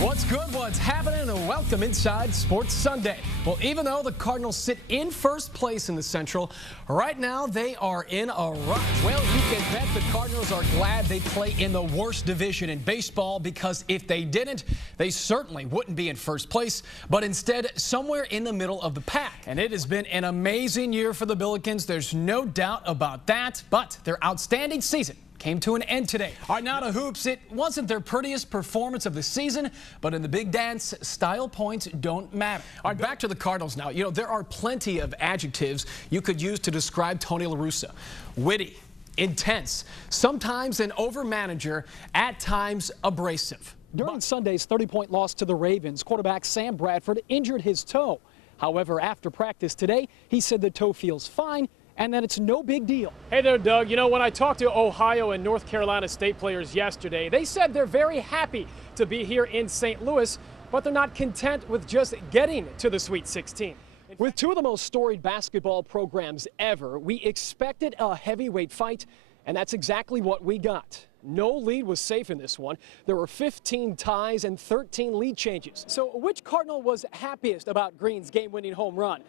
What's good, what's happening, and welcome inside Sports Sunday. Well, even though the Cardinals sit in first place in the Central, right now they are in a rut. Well, you can bet the Cardinals are glad they play in the worst division in baseball, because if they didn't, they certainly wouldn't be in first place, but instead somewhere in the middle of the pack. And it has been an amazing year for the Billikens. There's no doubt about that, but their outstanding season came to an end today. All right, now to hoops. It wasn't their prettiest performance of the season, but in the big dance, style points don't matter. All right, back to the Cardinals now. You know, there are plenty of adjectives you could use to describe Tony La Russa. Witty, intense, sometimes an over-manager, at times abrasive. During Sunday's 30-point loss to the Ravens, quarterback Sam Bradford injured his toe. However, after practice today, he said the toe feels fine and that it's no big deal. Hey there, Doug. You know, when I talked to Ohio and North Carolina State players yesterday, they said they're very happy to be here in St. Louis, but they're not content with just getting to the Sweet 16. With two of the most storied basketball programs ever, we expected a heavyweight fight, and that's exactly what we got. No lead was safe in this one. There were 15 ties and 13 lead changes. So which Cardinal was happiest about Green's game-winning home run?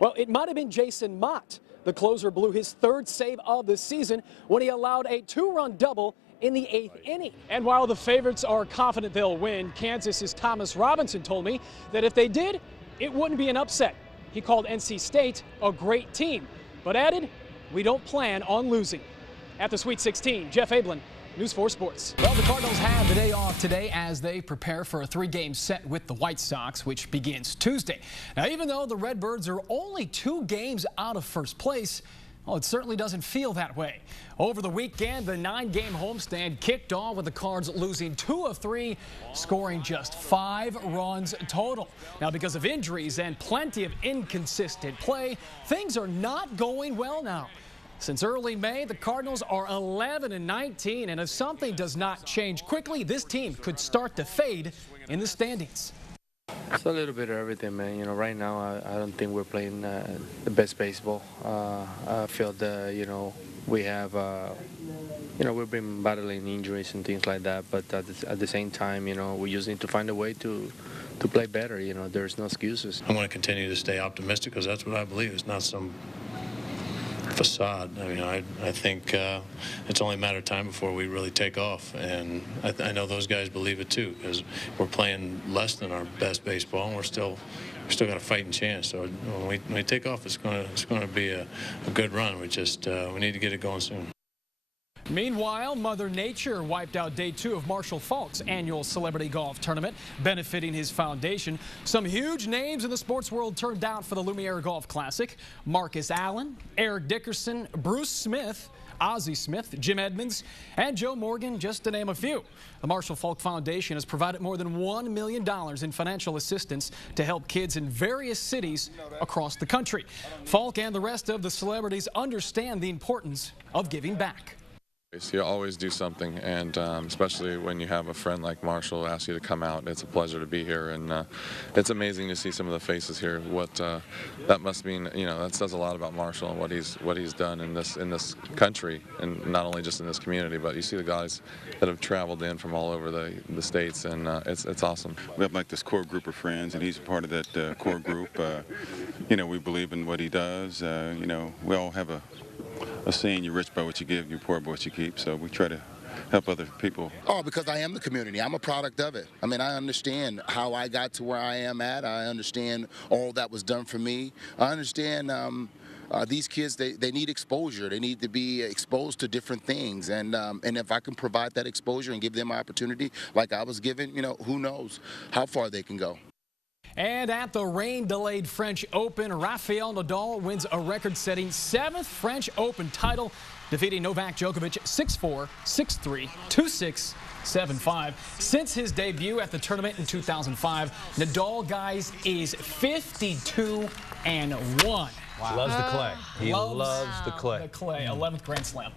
Well, it might have been Jason Mott. The closer blew his third save of the season when he allowed a two-run double in the 8th inning. And while the favorites are confident they'll win, Kansas's Thomas Robinson told me that if they did, it wouldn't be an upset. He called NC State a great team, but added, we don't plan on losing. At the Sweet 16, Jeff Abeln, News 4 Sports. Well, the Cardinals have the day off today as they prepare for a 3-game set with the White Sox, which begins Tuesday. Now, even though the Redbirds are only 2 games out of first place, well, it certainly doesn't feel that way. Over the weekend, the 9-game homestand kicked off with the Cards losing 2 of 3, scoring just 5 runs total. Now, because of injuries and plenty of inconsistent play, things are not going well now. Since early May, the Cardinals are 11-19, and if something does not change quickly, this team could start to fade in the standings. It's a little bit of everything, man. You know, right now I don't think we're playing the best baseball. I feel that, you know, we have, you know, we've been battling injuries and things like that, but at the same time, you know, we just need to find a way to play better. You know, there's no excuses. I want to continue to stay optimistic because that's what I believe. It's not some facade. I mean, I think it's only a matter of time before we really take off, and I know those guys believe it too, because we're playing less than our best baseball, and we're still got a fighting chance. So when we take off, it's going to be a good run. We need to get it going soon. Meanwhile, Mother Nature wiped out day 2 of Marshall Faulk's annual celebrity golf tournament, benefiting his foundation. Some huge names in the sports world turned out for the Lumiere Golf Classic. Marcus Allen, Eric Dickerson, Bruce Smith, Ozzie Smith, Jim Edmonds, and Joe Morgan, just to name a few. The Marshall Faulk Foundation has provided more than $1 million in financial assistance to help kids in various cities across the country. Faulk and the rest of the celebrities understand the importance of giving back. You always do something, and especially when you have a friend like Marshall ask you to come out. It's a pleasure to be here, and it's amazing to see some of the faces here. What that must mean, you know, that says a lot about Marshall and what he's done in this country, and not only just in this community, but you see the guys that have traveled in from all over the states, and it's awesome. We have like this core group of friends, and he's a part of that core group. You know, we believe in what he does. You know, we all have a saying, you're rich by what you give, you're poor by what you keep. So we try to help other people. Oh, because I am the community. I'm a product of it. I mean, I understand how I got to where I am at. I understand all that was done for me. I understand these kids, they need exposure. They need to be exposed to different things. And if I can provide that exposure and give them an opportunity like I was given, you know, who knows how far they can go. And at the rain-delayed French Open, Rafael Nadal wins a record-setting 7th French Open title, defeating Novak Djokovic 6-4, 6-3, 2-6, 7-5. Since his debut at the tournament in 2005, Nadal, guys, is 52-1. Wow. Loves the clay. He loves the clay. The clay, 11th Grand Slam.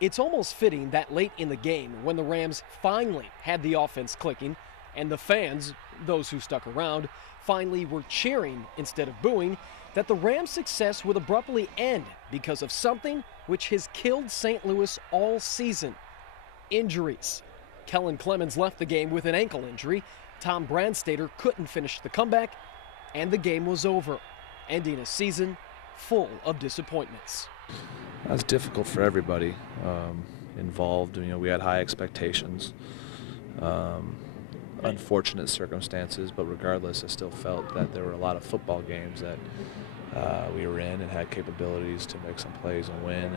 It's almost fitting that late in the game, when the Rams finally had the offense clicking and the fans, those who stuck around, finally were cheering instead of booing, that the Rams' success would abruptly end because of something which has killed St. Louis all season: injuries. Kellen Clemens left the game with an ankle injury. Tom Brandstater couldn't finish the comeback, and the game was over, ending a season full of disappointments. That's difficult for everybody involved. You know, we had high expectations, unfortunate circumstances, but regardless, I still felt that there were a lot of football games that we were in and had capabilities to make some plays and win,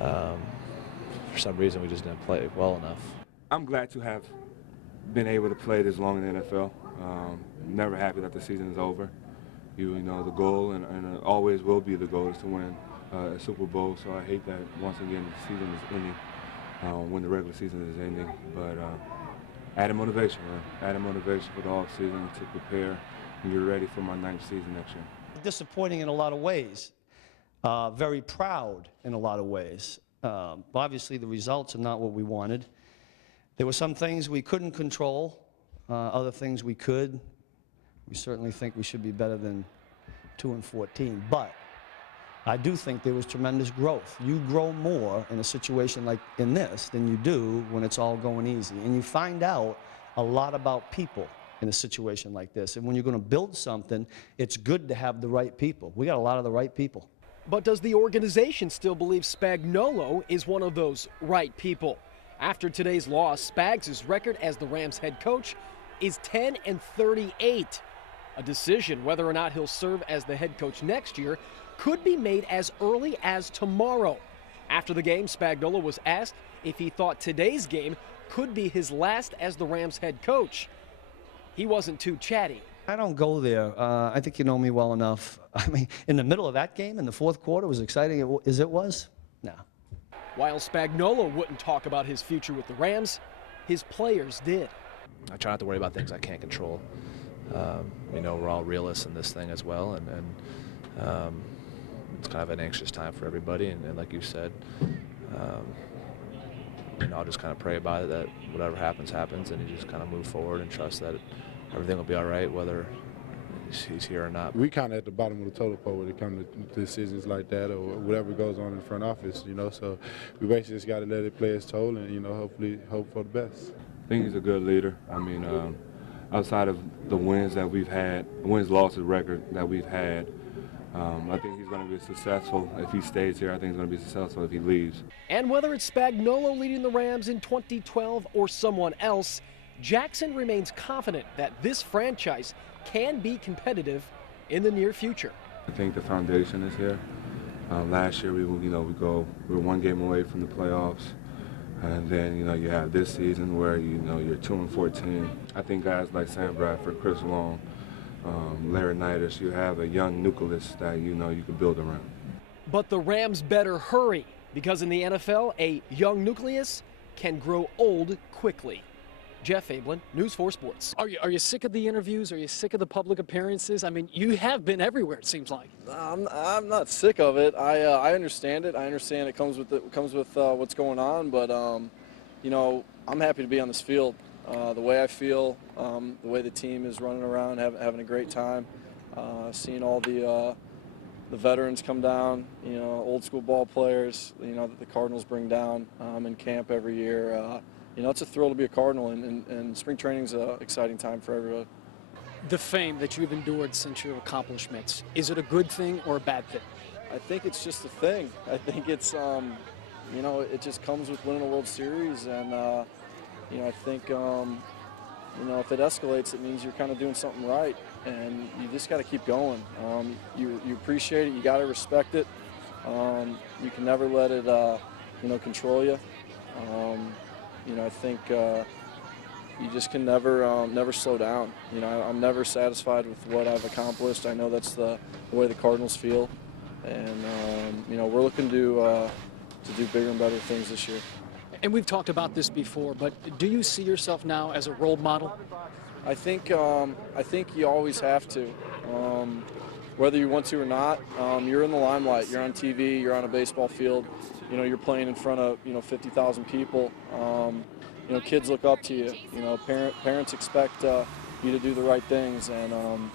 and for some reason we just didn't play well enough. I'm glad to have been able to play this long in the NFL. Never happy that the season is over. You know, the goal, and it always will be the goal, is to win a Super Bowl. So I hate that once again the season is ending, when the regular season is ending. But added motivation, man. Added motivation for the off season to prepare and get ready for my 9th season next year. Disappointing in a lot of ways. Very proud in a lot of ways. Obviously, the results are not what we wanted. There were some things we couldn't control, other things we could. We certainly think we should be better than 2-14, but I do think there was tremendous growth. You grow more in a situation like in this than you do when it's all going easy, and you find out a lot about people in a situation like this. And when you're going to build something, it's good to have the right people. We got a lot of the right people. But does the organization still believe Spagnuolo is one of those right people? After today's loss, Spags' record as the Rams head coach is 10-38. A decision whether or not he'll serve as the head coach next year could be made as early as tomorrow. After the game, Spagnuolo was asked if he thought today's game could be his last as the Rams head coach. He wasn't too chatty. I don't go there. I think you know me well enough. I mean, in the middle of that game, in the fourth quarter, was exciting as it was? No. While Spagnuolo wouldn't talk about his future with the Rams, his players did. I try not to worry about things I can't control. You know, we're all realists in this thing as well, and it's kind of an anxious time for everybody. And like you said, you know, I'll just kind of pray about it, that whatever happens, happens, and you just kind of move forward and trust that everything will be all right, whether he's here or not. We kind of at the bottom of the totem pole when it comes to decisions like that or whatever goes on in the front office, you know. So we basically just got to let it play its toll and, you know, hopefully hope for the best. I think he's a good leader. I mean, outside of the wins that we've had, wins-losses record that we've had, I think he's going to be successful if he stays here. I think he's going to be successful if he leaves. And whether it's Spagnuolo leading the Rams in 2012 or someone else, Jackson remains confident that this franchise can be competitive in the near future. I think the foundation is here. Last year, we were one game away from the playoffs. And then, you know, you have this season where, you know, you're 2-14. I think guys like Sam Bradford, Chris Long, Larry Neidish, you have a young nucleus that, you know, you can build around. But the Rams better hurry, because in the NFL, a young nucleus can grow old quickly. Jeff Abeln, News 4 Sports. Are you sick of the interviews? Are you sick of the public appearances? I mean, you have been everywhere, it seems like. I'm not sick of it. I understand it. I understand it comes with what's going on. But you know, I'm happy to be on this field. The way I feel, the way the team is running around, having a great time, seeing all the veterans come down, you know, old school ball players, you know, that the Cardinals bring down in camp every year. You know, it's a thrill to be a Cardinal, and spring training is an exciting time for everyone. The fame that you've endured since your accomplishments, is it a good thing or a bad thing? I think it's just a thing. I think it's, you know, it just comes with winning a World Series, and, you know, I think, you know, if it escalates, it means you're kind of doing something right, and you just got to keep going. You appreciate it, you got to respect it. You can never let it, you know, control you. You know, I think you just can never slow down. You know, I'm never satisfied with what I've accomplished. I know that's the way the Cardinals feel, and you know, we're looking to do bigger and better things this year. And we've talked about this before, but do you see yourself now as a role model? I think you always have to, whether you want to or not. You're in the limelight. You're on TV. You're on a baseball field. You know, you're playing in front of, you know, 50,000 people. You know, kids look up to you. You know, parents expect you to do the right things, and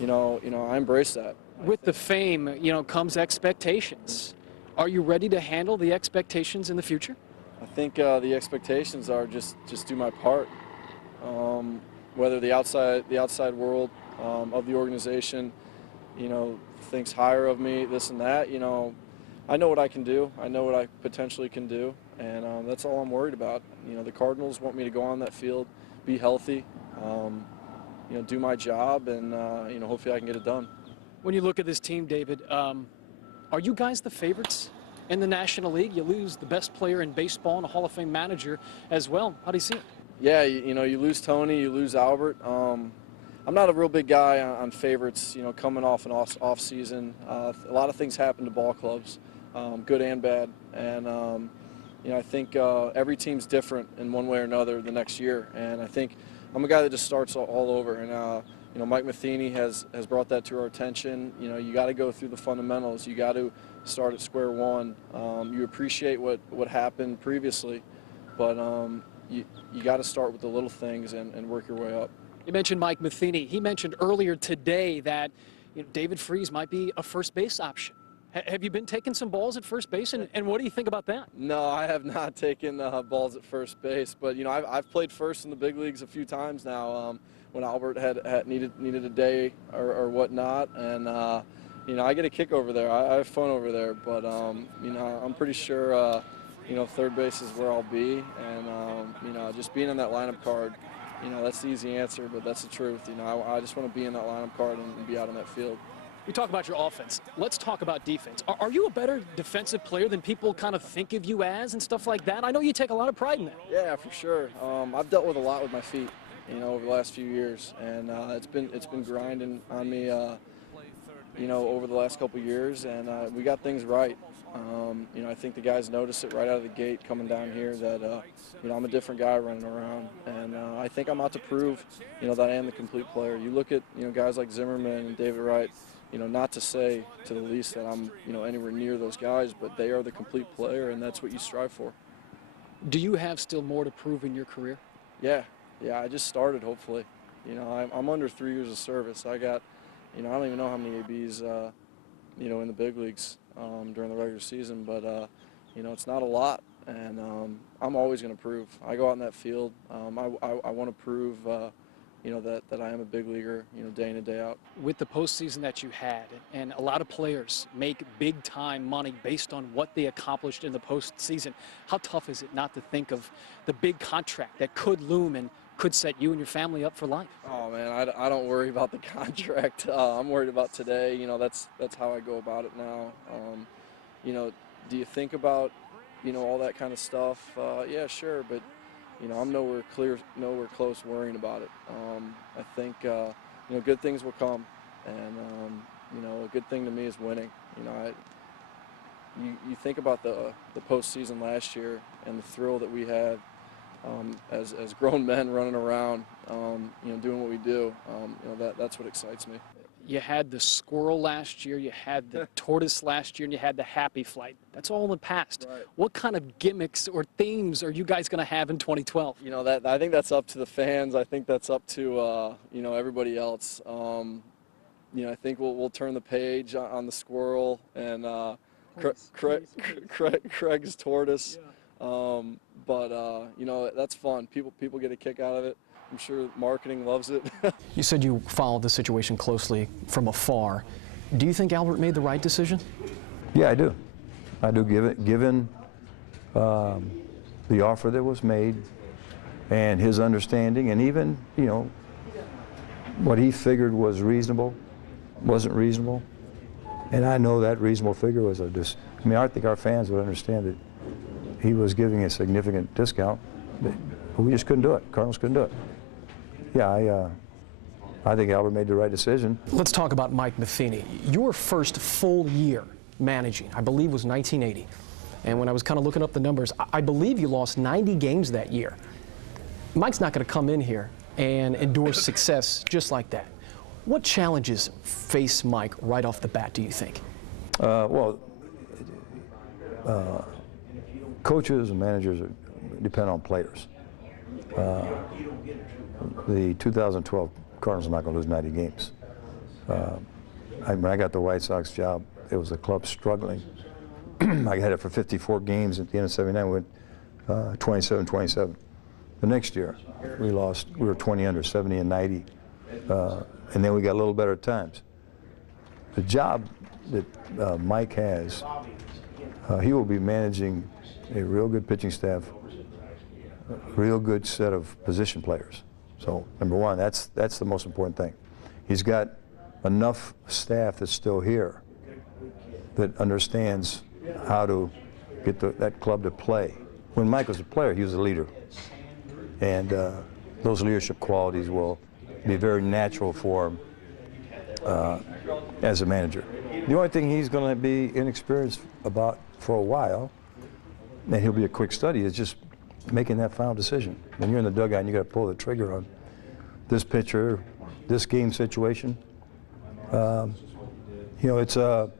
you know, I embrace that. With the fame, you know, comes expectations. Are you ready to handle the expectations in the future? I think the expectations are just do my part. whether the outside world of the organization, thinks higher of me, this and that, I know what I can do. I know what I potentially can do, and that's all I'm worried about. The Cardinals want me to go on that field, be healthy, do my job, and hopefully I can get it done. When you look at this team, David, are you guys the favorites in the National League? You lose the best player in baseball and a Hall of Fame manager as well. How do you see it? Yeah, you lose Tony, you lose Albert. I'm not a real big guy on favorites, coming off an off season. A lot of things happen to ball clubs, good and bad. And, I think every team's different in one way or another the next year. And I think I'm a guy that just starts all over. And, Mike Matheny has brought that to our attention. You got to go through the fundamentals. You got to start at square one. You appreciate what happened previously, but you got to start with the little things and work your way up. You mentioned Mike Matheny. He mentioned earlier today that David Freese might be a first base option. Have you been taking some balls at first base, and what do you think about that? No, I have not taken balls at first base, but I've played first in the big leagues a few times now. When Albert had needed a day or whatnot, and I get a kick over there. I have fun over there, but I'm pretty sure third base is where I'll be, and just being in that lineup card. That's the easy answer, but that's the truth. I just want to be in that lineup card and be out on that field. We talk about your offense. Let's talk about defense. Are you a better defensive player than people kind of think of you as and stuff like that? I know you take a lot of pride in that. Yeah, for sure. I've dealt with a lot with my feet, over the last few years, and it's been grinding on me, over the last couple of years, and we got things right. I think the guys notice it right out of the gate coming down here that, I'm a different guy running around. And I think I'm out to prove, that I am the complete player. You look at, guys like Zimmerman and David Wright, not to say to the least that I'm, anywhere near those guys, but they are the complete player, and that's what you strive for. Do you have still more to prove in your career? Yeah, I just started, hopefully. I'm under 3 years of service. I got, I don't even know how many ABs, in the big leagues during the regular season, but, it's not a lot, and I'm always going to prove. I go out in that field. I want to prove, that I am a big leaguer, day in and day out. With the postseason that you had, and a lot of players make big-time money based on what they accomplished in the postseason, how tough is it not to think of the big contract that could loom and could set you and your family up for life? Oh, man, I don't worry about the contract. I'm worried about today. That's how I go about it now. Do you think about, all that kind of stuff? Yeah, sure, but I'm nowhere close worrying about it. I think, good things will come, and, a good thing to me is winning. You think about the postseason last year and the thrill that we had as grown men running around, doing what we do. That's what excites me. You had the squirrel last year, you had the tortoise last year, and you had the happy flight. That's all in the past. Right. What kind of gimmicks or themes are you guys going to have in 2012? I think that's up to the fans. I think that's up to everybody else. I think we'll turn the page on the squirrel and Craig's tortoise. That's fun. People get a kick out of it. I'm sure marketing loves it. You said you followed the situation closely from afar. Do you think Albert made the right decision? Yeah, I do. I do, given the offer that was made and his understanding, and even, what he figured was reasonable wasn't reasonable. And I know that reasonable figure was I think our fans would understand that he was giving a significant discount, but we just couldn't do it. Cardinals couldn't do it. Yeah, I think Albert made the right decision. Let's talk about Mike Matheny. Your first full year managing, I believe, was 1980. And when I was kind of looking up the numbers, I believe you lost 90 games that year. Mike's not going to come in here and endure success just like that. What challenges face Mike right off the bat, do you think? Coaches and managers depend on players. The 2012 Cardinals are not going to lose 90 games. When I got the White Sox job, it was the club struggling. I had it for 54 games at the end of '79. We went 27-27. The next year, we were 20 under, 70 and 90, and then we got a little better at times. The job that Mike has, he will be managing a real good pitching staff, a real good set of position players. So number one, that's the most important thing. He's got enough staff that's still here that understands how to get that club to play. When Mike was a player, he was a leader. And those leadership qualities will be very natural for him as a manager. The only thing he's going to be inexperienced about for a while, and he'll be a quick study, is just making that final decision. When you're in the dugout and you got to pull the trigger on this pitcher, this game situation, you know, it's a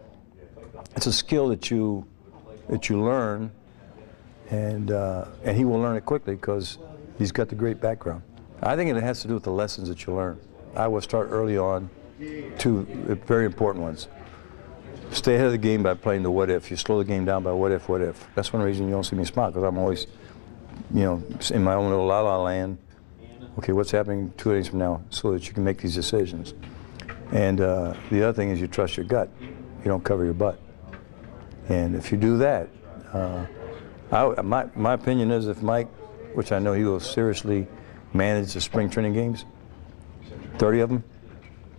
skill that you learn, and he will learn it quickly because he's got the great background. I think it has to do with the lessons that you learn. I will start early on, two very important ones. Stay ahead of the game by playing the what if. You slow the game down by what if, what if. That's one reason you don't see me smile, because I'm always, you know, in my own little la-la land. Okay, what's happening 2 days from now, so that you can make these decisions. And the other thing is you trust your gut. You don't cover your butt. And if you do that, my opinion is if Mike, which I know he will seriously manage the spring training games, 30 of them,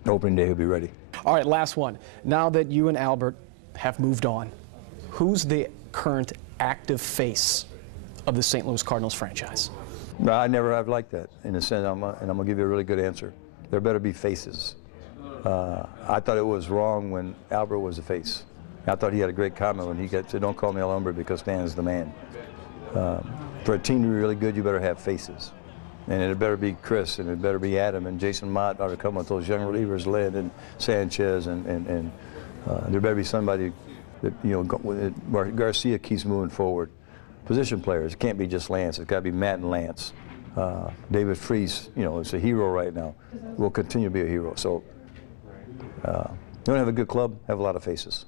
opening day he'll be ready. All right, last one. Now that you and Albert have moved on, who's the current active face of the St. Louis Cardinals franchise? No, I never have liked that, in a sense, and I'm going to give you a really good answer. There better be faces. I thought it was wrong when Albert was a face. I thought he had a great comment when he said, "Don't call me El Hombre because Stan is the man." For a team to be really good, you better have faces. And it better be Chris, and it better be Adam, and Jason Mott ought to come with those young relievers, Lynn and Sanchez, and there better be somebody that, you know, where Garcia keeps moving forward. Position players, it can't be just Lance, it's got to be Matt and Lance. David Freese, you know, is a hero right now, will continue to be a hero. So you want to have a good club, have a lot of faces.